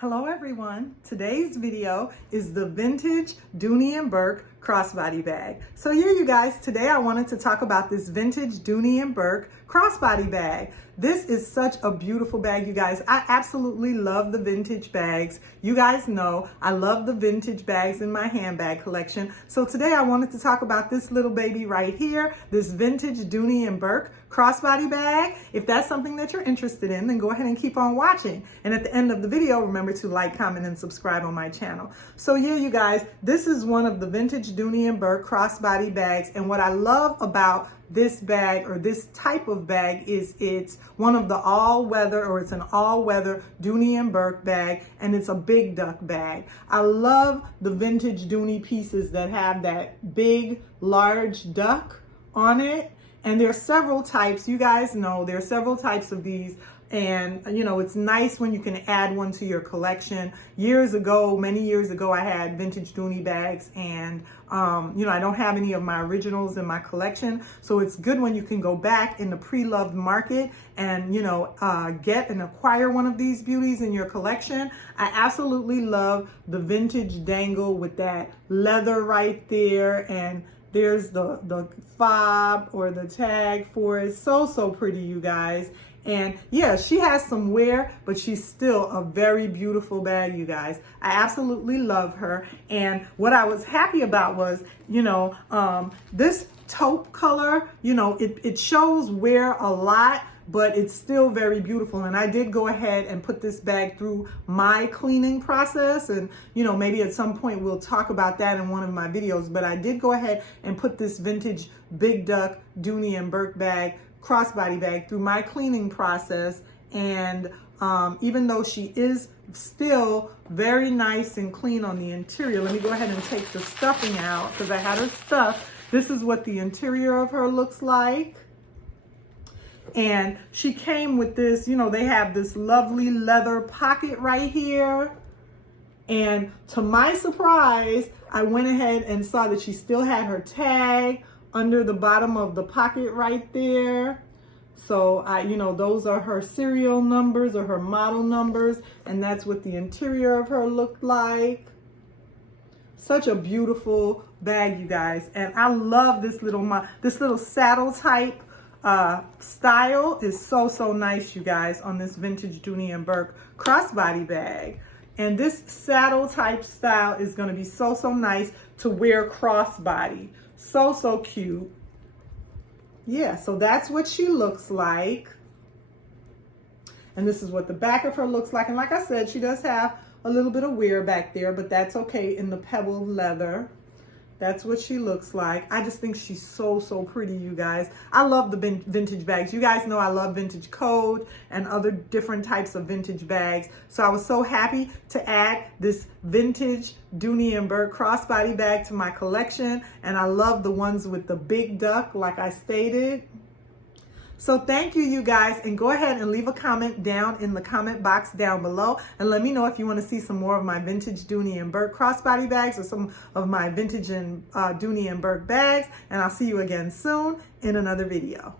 Hello everyone. Today's video is the vintage Dooney and Bourke crossbody bag. So here you guys, today I wanted to talk about this vintage Dooney and Bourke crossbody bag. This is such a beautiful bag, you guys. I absolutely love the vintage bags. You guys know I love the vintage bags in my handbag collection. So today I wanted to talk about this little baby right here, this vintage Dooney and Bourke crossbody bag. If that's something that you're interested in, then go ahead and keep on watching. And at the end of the video, remember to like, comment, and subscribe on my channel. So yeah, you guys, this is one of the vintage Dooney and Bourke crossbody bags. And what I love about this bag, or this type of bag, is it's one of the all-weather, or it's an all-weather Dooney and Bourke bag, and it's a big duck bag. I love the vintage Dooney pieces that have that big, large duck on it. And there are several types. You guys know there are several types of these. And, you know, it's nice when you can add one to your collection. Years ago, many years ago, I had vintage Dooney bags, and, you know, I don't have any of my originals in my collection. So it's good when you can go back in the pre-loved market and, you know, get and acquire one of these beauties in your collection. I absolutely love the vintage dangle with that leather right there, and there's the fob or the tag for it. So pretty, you guys. And yeah, she has some wear, but she's still a very beautiful bag, you guys. I absolutely love her. And what I was happy about was, you know, this taupe color, you know, it shows wear a lot, but it's still very beautiful. And I did go ahead and put this bag through my cleaning process. And, you know, maybe at some point we'll talk about that in one of my videos. But I did go ahead and put this vintage Big Duck Dooney and Bourke bag, crossbody bag, through my cleaning process. And even though she is still very nice and clean on the interior, let me go ahead and take the stuffing out because I had her stuffed. This is what the interior of her looks like. And she came with this, you know, they have this lovely leather pocket right here. And to my surprise, I went ahead and saw that she still had her tag under the bottom of the pocket right there. So you know, those are her serial numbers or her model numbers. And that's what the interior of her looked like. Such a beautiful bag, you guys. And I love this little saddle type style is so nice, you guys, on this vintage Dooney and Bourke crossbody bag. And this saddle type style is going to be so nice to wear crossbody. So cute. Yeah, so that's what she looks like. And this is what the back of her looks like. And like I said, she does have a little bit of wear back there, but that's okay in the pebble leather. That's what she looks like. I just think she's so pretty, you guys. I love the vintage bags. You guys know I love vintage code and other different types of vintage bags. So I was so happy to add this vintage Dooney and Bourke crossbody bag to my collection. And I love the ones with the big duck, like I stated. So thank you, you guys, and go ahead and leave a comment down in the comment box down below and let me know if you want to see some more of my vintage Dooney and Bourke crossbody bags or some of my vintage and Dooney and Bourke bags, and I'll see you again soon in another video.